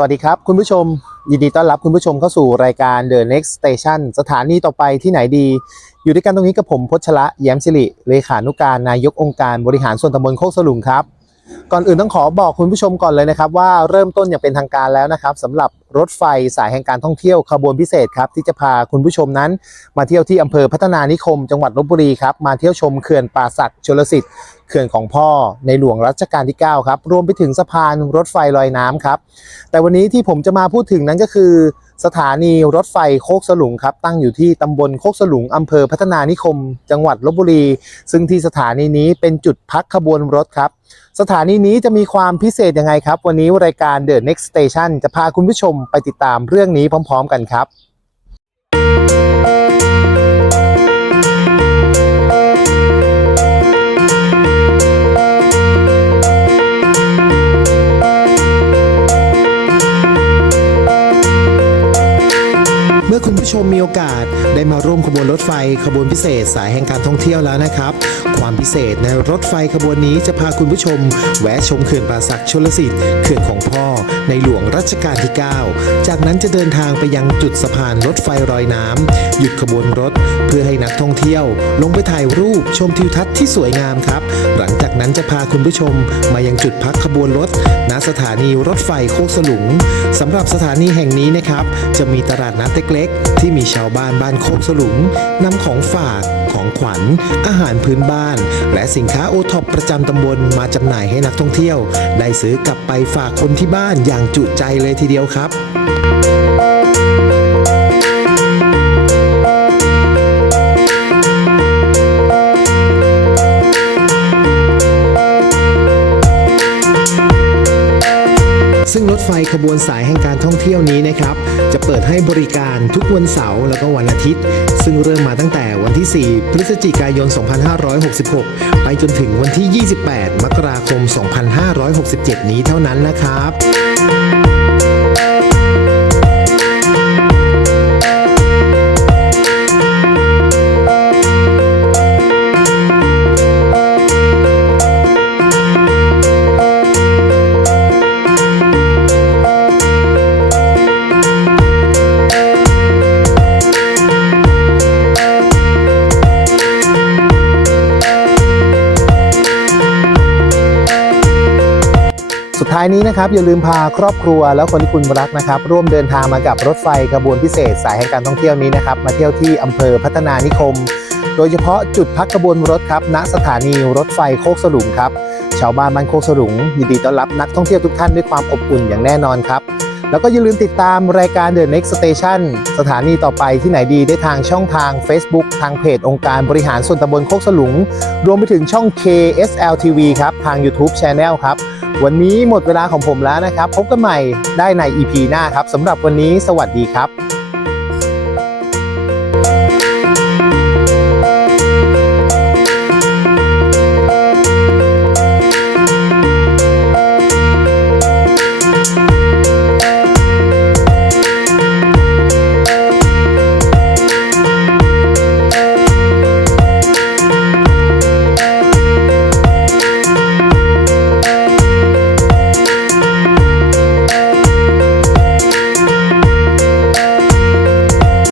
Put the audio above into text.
สวัสดีครับ คุณผู้ชม ยินดีต้อนรับคุณผู้ชมเข้าสู่รายการ The Next Station สถานีต่อไปที่ไหนดี อยู่ด้วยกันตรงนี้กับผมพชระแย้มสิริเลขานุการนายกองค์การบริหารส่วนตำบลโคกสลุงครับ ก่อนอื่นต้องขอบอกคุณผู้ชมก่อนเลยนะครับว่าเริ่มต้นอย่างเป็นทางการแล้วนะครับสำหรับรถไฟสายแห่งการท่องเที่ยวขบวนพิเศษครับที่จะพาคุณผู้ชมนั้น มาเที่ยวที่อำเภอพัฒนานิคม จังหวัดลบบุรีครับมาเที่ยวชมเขื่อนป่าสักชลสิทธิ์เขื่อนของพ่อในหลวงรัชกาลที่ 9 ครับ รวมไปถึงสะพานรถไฟลอยน้ำครับแต่วันนี้ที่ผมจะมาพูดถึงนั้นก็คือ สถานีรถไฟโคกสลุงครับตั้งอยู่ที่ตำบลโคกสลุงอำเภอพัฒนานิคม จังหวัดลบบุรี ซึ่งที่สถานีนี้เป็นจุดพักขบวนรถครับ สถานีนี้จะมีความพิเศษยังไงครับ วันนี้รายการ The Next Station จะพาคุณผู้ชมไปติดตามเรื่องนี้พร้อม ๆ กันครับ ชมมีโอกาส ได้มาร่วมขบวนรถไฟขบวนพิเศษสายแห่งการท่องเที่ยวแล้วนะครับ ความพิเศษในรถไฟขบวนนี้จะพาคุณผู้ชม แวะชมเขื่อนป่าสักชลสิทธิ์เขื่อนของพ่อ ในหลวงรัชกาลที่ 9 จากนั้นจะเดินทางไปยังจุดสะพานรถไฟรอยน้ำหยุดขบวนรถ เพื่อให้นักท่องเที่ยว ลงไปถ่ายรูปชมทิวทัศน์ที่สวยงามครับ หลังจากนั้นจะพาคุณผู้ชม มายังจุดพักขบวนรถณสถานีรถไฟโคกสลุงสำหรับสถานีแห่งนี้นะครับจะมีตลาดนัดเล็กที่มีชาวบ้านบ้านโคกสลุงนำของฝาก ของขวัญ อาหารพื้นบ้าน และสินค้าโอท็อปประจำตำบลมาจำหน่ายให้นักท่องเที่ยว ได้ซื้อกลับไปฝากคนที่บ้านอย่างจุใจเลยทีเดียวครับ ไฟขบวนสายแห่งการท่องเที่ยวนี้นะครับ จะเปิดให้บริการทุกวันเสาร์แล้วก็วันอาทิตย์ ซึ่งเริ่มมาตั้งแต่วันที่ 4 พฤศจิกายน 2566 ไปจนถึงวันที่ 28 มกราคม 2567 นี้เท่านั้นนะครับ ท้ายนี้นะครับอย่าลืมพาครอบครัวแล้วคนที่คุณรักนะครับ ร่วมเดินทางมากับรถไฟขบวนพิเศษสายแห่งการท่องเที่ยวนี้นะครับ มาเที่ยวที่อำเภอพัฒนานิคม โดยเฉพาะจุดพักขบวนรถครับณสถานีรถไฟโคกสลุงครับชาวบ้านบ้านโคกสลุงยินดีต้อนรับนักท่องเที่ยวทุกท่านด้วยความอบอุ่นอย่างแน่นอนครับ แล้วก็อย่าลืมติดตามรายการ The Next Station สถานีต่อไปที่ไหนดีได้ทางช่องทาง Facebook ทางเพจองค์การบริหารส่วนตำบลโคกสลุง รวมไปถึงช่อง KSL TV ครับทาง YouTube Channel ครับ วันนี้หมดเวลาของผมแล้วนะครับ พบกันใหม่ได้ใน EP หน้าครับสำหรับวันนี้สวัสดีครับ